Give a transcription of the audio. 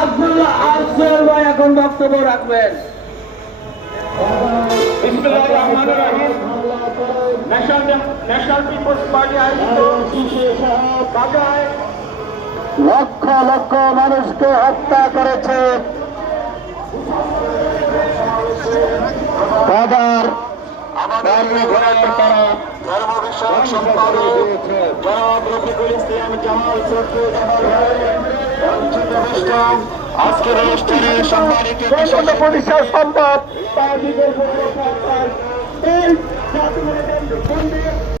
আব্দুল্লাহ আফজল ভাই এখন বক্তব্য রাখবেন। বিসমিল্লাহির রহমানির রহিম। ন্যাশনাল পিপলস পার্টি আয়োজিত বাজায় লক্ষ লক্ষ মানুষকে হত্যা করেছে বাজার ধর্ম বিষয়ক সম্পাদক জনাব রফিকুল ইসলাম জামাল চৌধুরী জামাল ভাই আজকের অনুষ্ঠানে সম্মানিত পরিষদ সম্পাদক